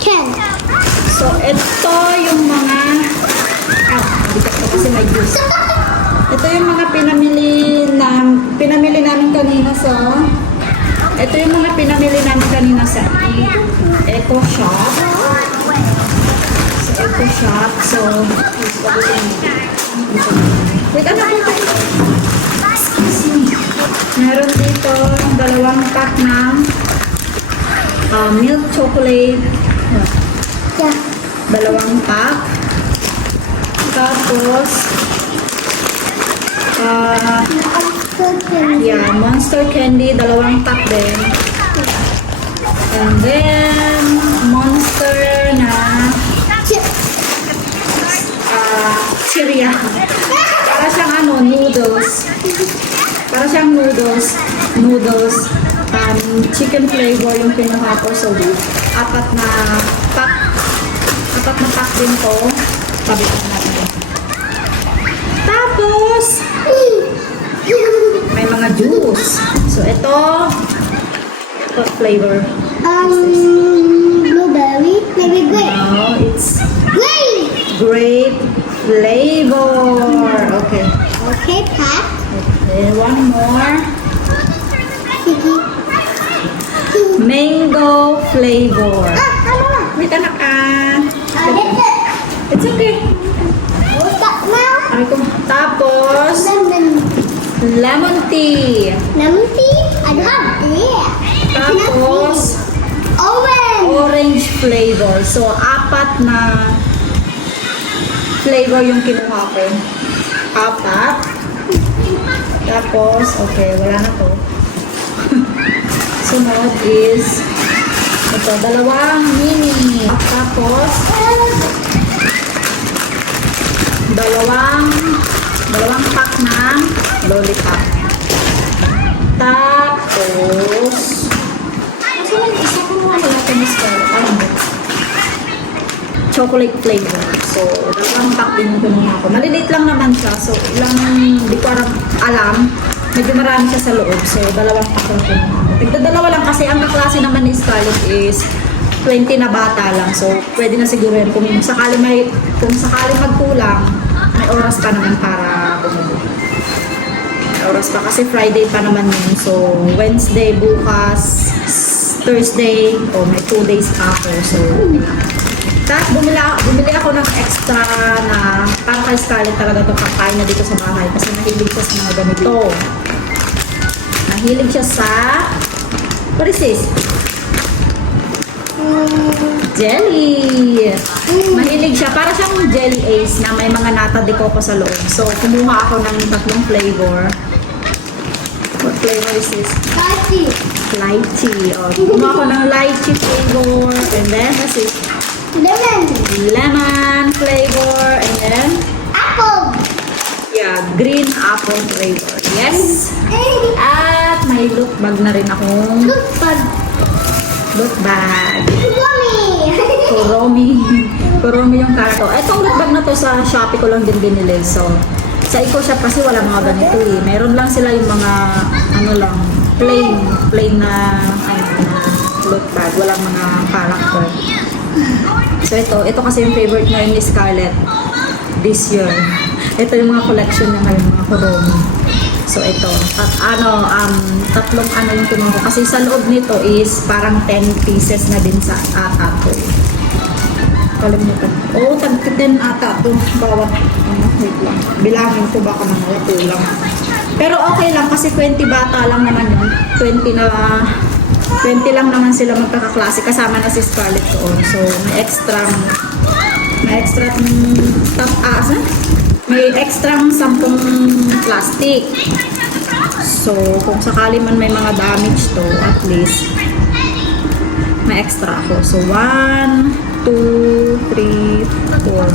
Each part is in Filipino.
Ken. So, ito yung mga... bigat ko kasi may juice. Ito yung mga pinamili namin kanina sa... Ito yung mga pinamili namin kanina sa Eco Shop. Sa Eco Shop. So, wait, ano po ito? Meron dito dalawang pack ng milk chocolate. Yeah. Dalawang pack. Tapos, yeah, Monster Candy, dalawang pack din. And then, Monster na Cheeria. Para siyang noodles. Para siyang noodles. Chicken flavor yung kinuha ko. So, apat na pack din to. Pabitan natin. Tapos, may mga juice. So, ito, what flavor? Blueberry, maybe grape. No, it's Grape. grape flavor. Okay. Okay, Pat. Okay, one more. Mango flavor. Ano na? Wait, anak That's it. It's okay. What's that now? Ay, tapos, lemon tea. Lemon tea? I don't have it. Tapos, Orange. orange flavor. So, apat na flavor yung kinuha ko. Apat. Tapos, okay, wala na to. Sunod is, ito, dalawang mini. Tapos, dalawang pack ng lollipop. Tapos, isa ko naman natin is chocolate flavor. So, dalawang pack din yung kinuha ko. Maliliit lang naman siya. So, hindi ko alam. Medyo marami siya sa loob. So, dalawang pack lang kinuha ko. Tigdadalawa lang kasi ang kaklase naman ni Scarlett is 20 na bata lang. So, pwede na siguro yan. Kung sakali magkulang, may oras pa naman para bumili. May oras pa kasi Friday pa naman yun. So, Wednesday, bukas, Thursday, may 2 days after. So, tapos bumili ako ng extra na para kay Scarlett talaga ito kakain na dito sa bahay kasi mahilig siya sa mga ganito. Mahilig siya sa what is this? Jelly! Mahilig siya. Para siyang jelly ace na may mga nata de coco sa loob. So, kumuha ako ng tatlong flavor. What flavor is this? Spicy. Lychee. Kumuha ako ng lychee flavor. And then, what's this? Lemon. Lemon flavor. And then, Apple. yeah, green apple flavor. Yes! At may look bag na rin akong Look bad. look bag. Mommy. Kuromi yung karto. Etong look bag na to sa Shopee ko lang din binili. So, sa Eco Shop kasi wala mga ganito eh. Meron lang sila yung mga, plain na look bag. Walang mga character. So, ito kasi yung favorite ngayon ni Scarlett this year. Ito yung mga collection niya ngayon, mga kuromi. So, ito. At tatlong yung kinuha ko. Kasi sa loob nito is parang 10 pieces na din sa ata to. Kalimutan. Tag-10 ata to. Bawat, wait lang. Bilangin ko baka mga kulang. Pero okay lang kasi 20 bata lang naman yun. 20 lang naman sila magkakaklase. Kasama na si Scarlett doon. So, may extra may extrang 10 plastic. So, kung sakali man may mga damage to, at least may extra ako. So, 1, 2, 3, 4,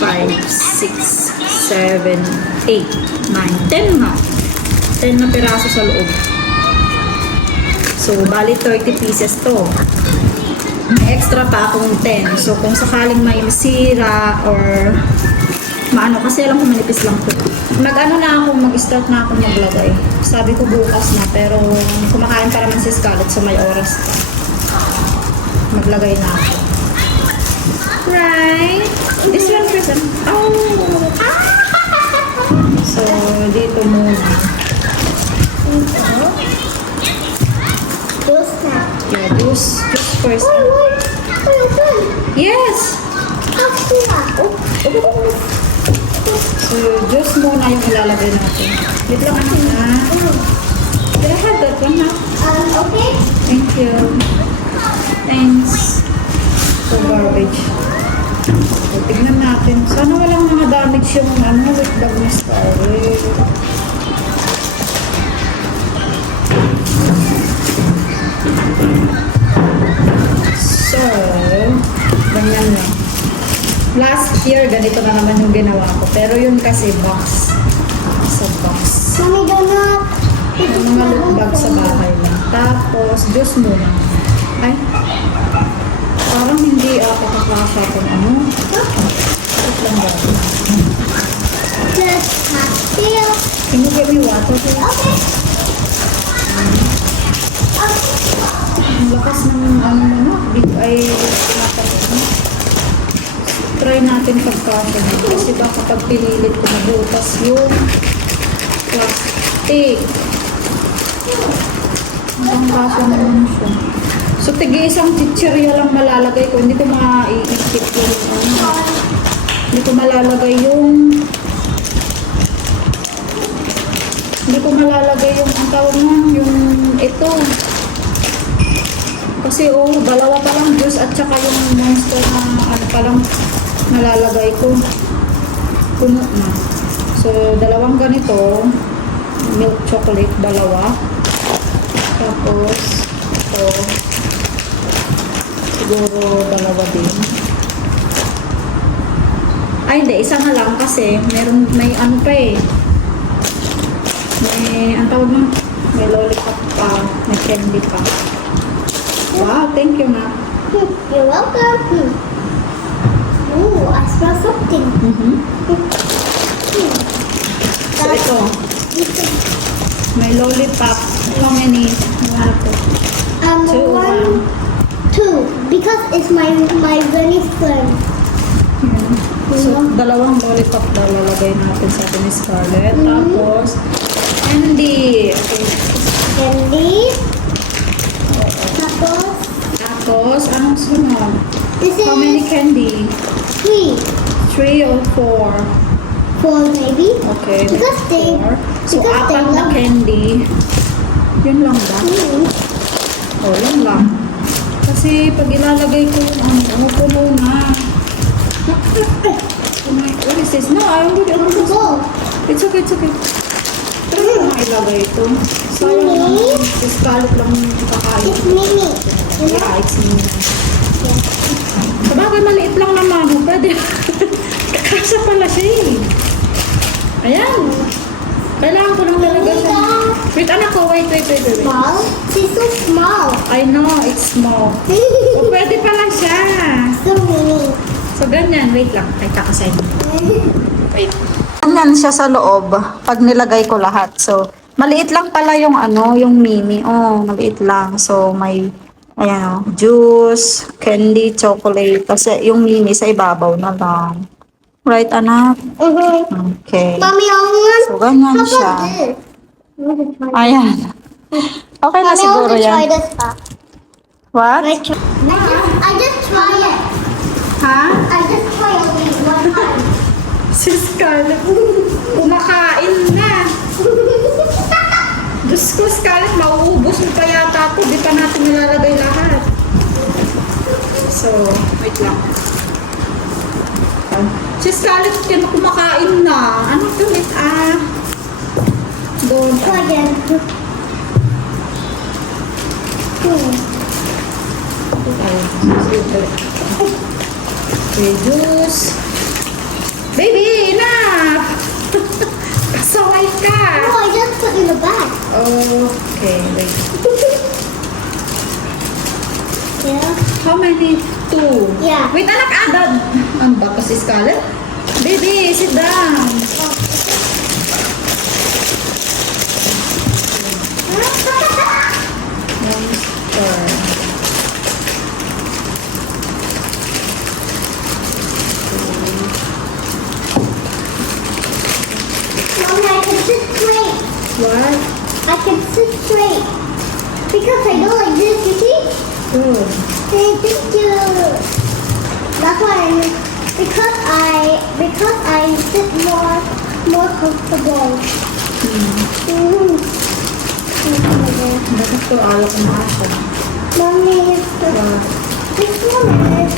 5, 6, 7, 8, 9, 10 na. 10 na piraso sa loob. So, bali 30 pieces to. May extra pa akong 10. So, kung sakaling may masira or maano, kasi alam ko manipis lang to. Mag-ano na ako, mag-start na ako maglagay. Sabi ko bukas na, pero kumakain pa naman si Scarlett, so may oras pa. Maglagay na ako. Right? This one first. Oh! So, dito muna. Juice na. Yeah, juice first. Open. Yes! Oh. So, juice muna yung ilalagay natin. Wait lang ako na. Did I have that one na? Okay. Thank you. Thanks. So, garbage. So, tignan natin. Sana walang mga damage yung with bag ni Scarlett. So, ganyan lang. Last year, ganito na naman yung ginawa ko. Pero yun kasi box. Sa box. Mommy, donut. Yung mga loot bag sa bahay lang. Tapos, juice muna. Ay, parang hindi ako kakasya kung ano. Wait lang ba? Just cocktail. Can you give me water, please? Okay. Ang lakas ng ay tinatanong. Try natin pagkasya na. Kasi baka pag pinilit ko nabutas yung plastic. Ang kasya naman siya. So, tigi-isang chichirya lang malalagay ko. Hindi ko maiisip yung hindi ko malalagay yung ang tawag na, yung ito. Kasi dalawa pa lang juice at saka yung monster na ano pa lang nalalagay ko. Puno na. So, dalawang ganito. Milk chocolate, dalawa. Tapos, ito. Siguro dalawa din. Ay, hindi. Isa na lang kasi may ano pa eh. Ang tawag mo, may lollipop pa, may candy pa. Wow, thank you, ma. You're welcome. Ooh, I smell something. So, ito. May lollipop. How many? Two, one. 2 because it's my very friend. So, dalawang lollipop daw lalagay natin sa atin ni Scarlett. Tapos, candy. Okay. Candy. Tapos, anong sunod? This How many is candy? 3. 3 or 4? 4 maybe. Okay, Because that's they- 4. So, because they 4 na love- candy. Yun lang ba? Lang lang. Kasi pag ilalagay ko yung puno na. Oh my, what is this? No, I don't want to Go. It's okay, it's okay. Pero yung mga ilagay ito. Sayang lang. Si Scarlett lang kakain. It's mini. Yeah, it's me. Sabagay, maliit lang naman. Pwede. Kakasa pala siya eh. Ayan. Kailangan ko lang talaga siya. Wait, anak ko. Wait. Small. She's so small. I know, it's small. O, pwede pala siya. So mini. So, ganyan. Wait lang. Ay, kakasin. Wait. Ganyan siya sa loob pag nilagay ko lahat. So, maliit lang pala yung yung mini. Oh, maliit lang. So, may, ayan juice, candy, chocolate. Kasi yung mini sa ibabaw na lang. Right, anak? Okay. Mommy, I want. So, ganyan How siya. about this? Ayan. Okay na Mommy, I siguro want to try yan. this back. What? I just try it. Ha? I just try only one time. Si Scarlett, kumakain na. Diyos ko, Scarlett, mauubos mo pa yata ito. Di pa natin nilalagay lahat. So, wait lang. Si Scarlett, kumakain na. Ano ito? Doon. Try again. Okay, juice. Baby, enough! Pasaway ka! No, I just put in the bag. Yeah. How many? 2. Yeah. Wait, anak, adad. Ano ba to si Scarlett? Baby, sit down. Monster. Mommy, I can sit straight. What? I can sit straight. Because I go like this, you see? Oh. Hey, thank you. That's why because I sit more comfortable. Mm. Bakit to alak na ako? Mommy, What? this one is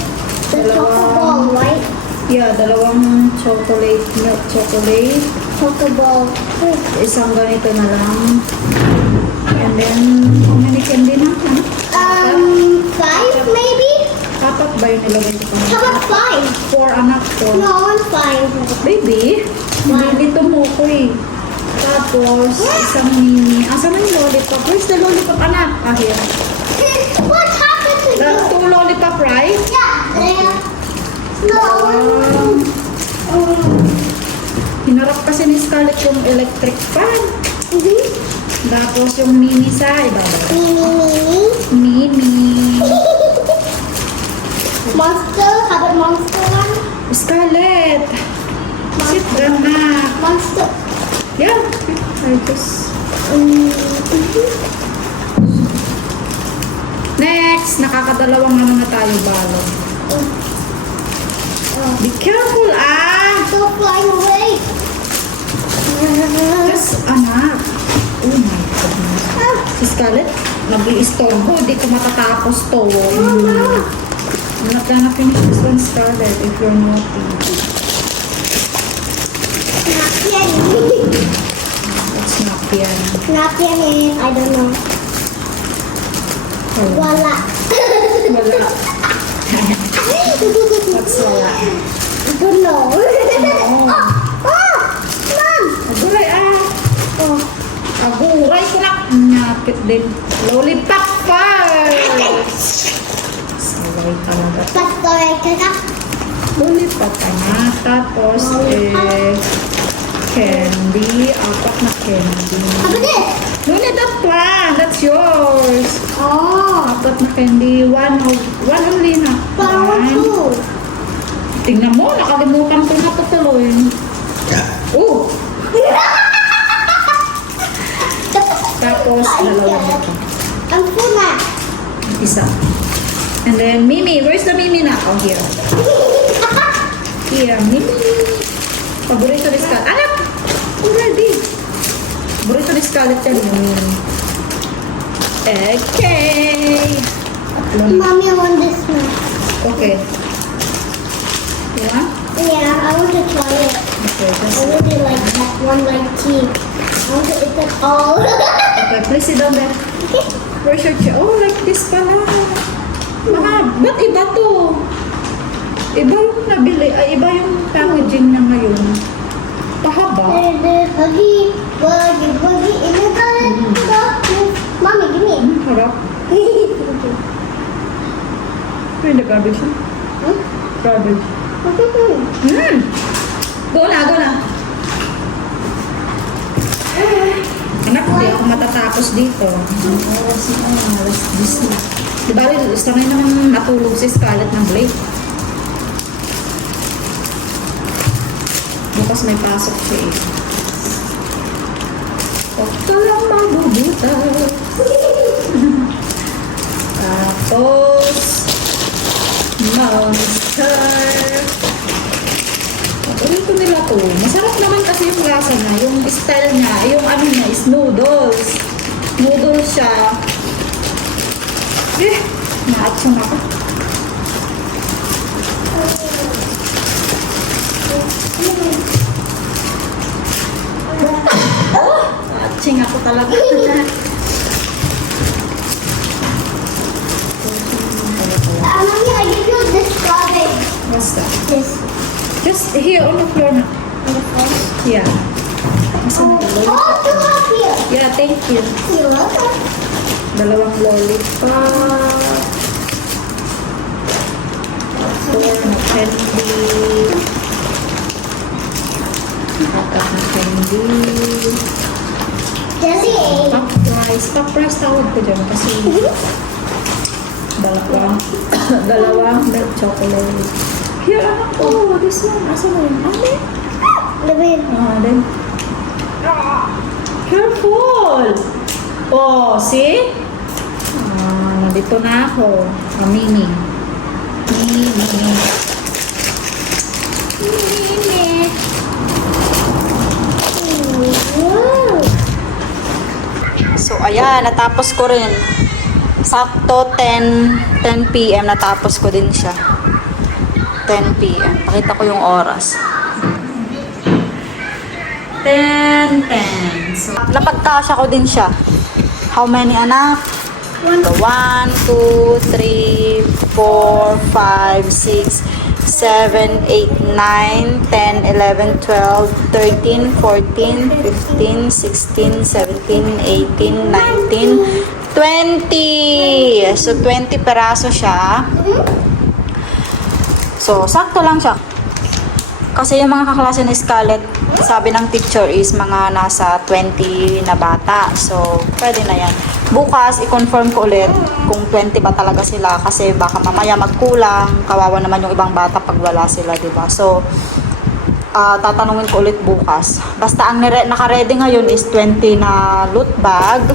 the choco ball, right? Yeah, dalawang chocolate, milk chocolate. Choco ball. Isang ganito na lang. And then, how many candy na? Ano? 5 maybe? Apat ba yung nilagay ko? How about 5? 4 anak ko. No, I want 5. Baby, dito mo ko eh. Tapos, isang mini. Asan na yung lollipop? Where's the lollipop, anak? Ah, here. What happened to The you? 2 lollipop, right? Yeah, there. No. Hinarap kasi ni Scarlett yung electric fan. Mm-hmm. Tapos yung mini sa ibabaw. Mini. Monster? How about monster one? Scarlett, sit down na. Monster. Yeah, I just... Next, nakakadalawang na mga tayo balo. Be careful, ah! So flying away. Just, anak. Oh my goodness. Si Scarlett, nag-i-istorbo. Di ko matatapos to. Mama. I'm not gonna finish this one, Scarlett, if you're naughty. Not yet. It's not yan. Not yet. I don't know. Oh, Wala. wala. What's wala? I don't know. Oh, Mom. Aguray, ah. Oh. Aguray ko na. Nyapit din. Lollipop first. Saway talaga. Pastor, kaka. Lollipop na. Tapos, candy. Apat na candy. How about this? No need that one. That's yours. Oh. Apat na candy. One only na. Parang One. 2. Tingnan mo, nakalimutan ko na ito tuloy. Oh! Tapos, dalawa dito. Ang puna. Isa. And then, Mimi. Where's the Mimi na? Oh, here. Here, Mimi. Paborito ni Scarlett. Anak! Already. Paborito ni Scarlett yan. Mimi. Okay. Mommy, I want this one. Okay. You want? Yeah, I want to try it. Okay, I just... really like that one like tea. I want to eat it all. Okay, please sit down there. Where's your chair? Oh, like this pala. Ba't iba to? Iba yung nabili. Ay, iba yung packaging niya ngayon. Pahaba. Buggy. Mommy, give me. Harap. Where the garbage? Hmm? Garbage. Go na. Anak, hindi ako matatapos dito. Ang oras na, alas 10 na. Di ba, sanay naman natulog si Scarlett ng late. Bukas may pasok siya eh. Huwag ka lang mabubuta. Tapos, monster. Paborito nila to. Masarap naman kasi yung lasa niya. Yung style niya, yung ano niya is noodles. Noodles siya. Naatsong ako. Oh! Naatsing ako talaga. Mommy, I give you this strawberry. What's that? This. Just here on the floor na. On the phone. Yeah. Oh, you have here. Yeah, thank you. You're welcome. Dalawang lollipop. 4 na candy. Apat na candy. Jelly egg. Pop rice. Pop rice tawag ko dyan kasi dalawang milk chocolate. Here, anak ko. This one. Asa na yun? Ate? Lamin. Then. Careful! Oh, see? Nandito na ako. Mimi. Mimi. Wow. So, ayan. Natapos ko rin. Sakto 10 p.m. Natapos ko din siya. 10 p.m. Pakita ko yung oras. 10:10. So, napagkasya ko din siya. How many, anak? 1, 2, 3, 4, 5, 6, 7, 8, 9, 10, 11, 12, 13, 14, 15, 16, 17, 18, 19, 20. So, 20 peraso siya. So, sakto lang siya. Kasi yung mga kaklase ni Scarlett, sabi ng teacher is mga nasa 20 na bata. So, pwede na yan. Bukas, i-confirm ko ulit kung 20 ba talaga sila kasi baka mamaya magkulang. Kawawa naman yung ibang bata pag wala sila, diba? So, tatanungin ko ulit bukas. Basta ang naka-ready ngayon is 20 na loot bag.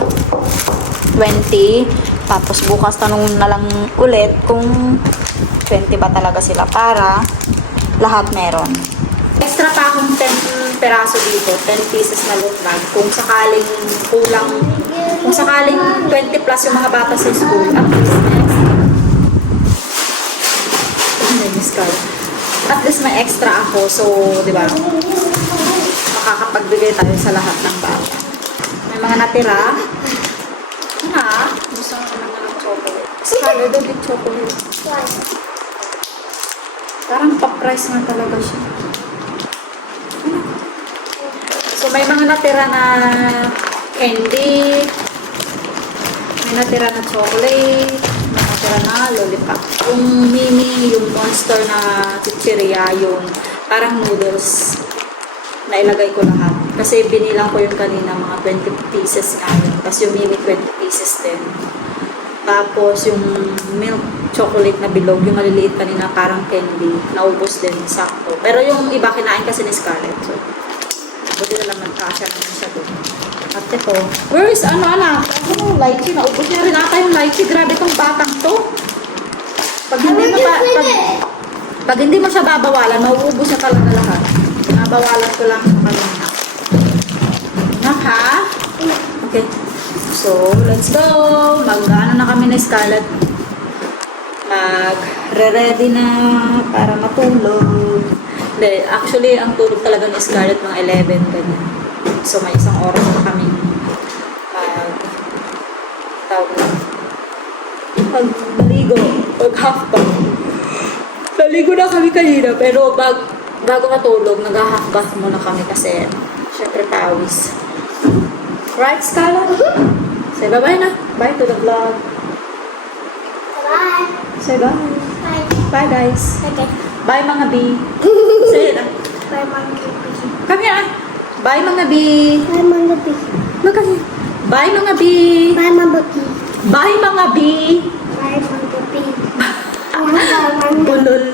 20. Tapos bukas tanungin na lang ulit kung 20 ba talaga sila para lahat meron. Extra pa akong 10 peraso dito, 10 pieces na loot bag. Kung sakaling kulang, kung sakaling 20 plus yung mga bata sa school, at least may extra ako. So, di ba, makakapagbigay tayo sa lahat ng bata. May mga natira. Gusto ko naman ng chocolate. Scarlett, don't eat chocolate. Parang pa-price nga talaga siya. So, may mga natira na candy, may natira na chocolate, may natira na lollipop. Yung mini, yung monster na chichirya, yung parang noodles, na ilagay ko lahat. Kasi binilang ko yung kanina, mga 20 pieces nga yun. Tapos yung mini 20 pieces din. Tapos yung milk chocolate na bilog, yung maliliit kanina parang candy, naubos din, sakto. Pero yung iba kinain kasi ni Scarlett. So, buti na lang nagkasya naman siya doon. At ito, where is anak? Lychee, naubos niya rin ata yung lychee. Grabe tong batang to. Pag hindi mo siya babawalan, mauubos niya talaga lahat. Nabawalan ko lang kanina. Anak, ha? Okay. So, let's go! Mag-ano na kami ni Scarlett. Mag-ready na para matulog. Hindi, actually, ang tulog talaga ni Scarlett mga 11, ganyan. So, may isang oras na kami mag-maligo, mag-half bath. Naligo na kami kanina, pero bago matulog, nag-half bath muna kami kasi, syempre, pawis. Right, Scarlett? Say bye-bye na. Bye to the vlog. Bye. Say bye. Bye. Bye, guys. Okay. Bye, mga B. Say it. Bye, Mama Baby. Come here. Bye, mga B. Bye, Mama Baby. Magkasi. Bye, mga B. Bye, Mama Baby. Bye, mga B. Bye, Mama Baby. Bye, Mama Baby. Bulol.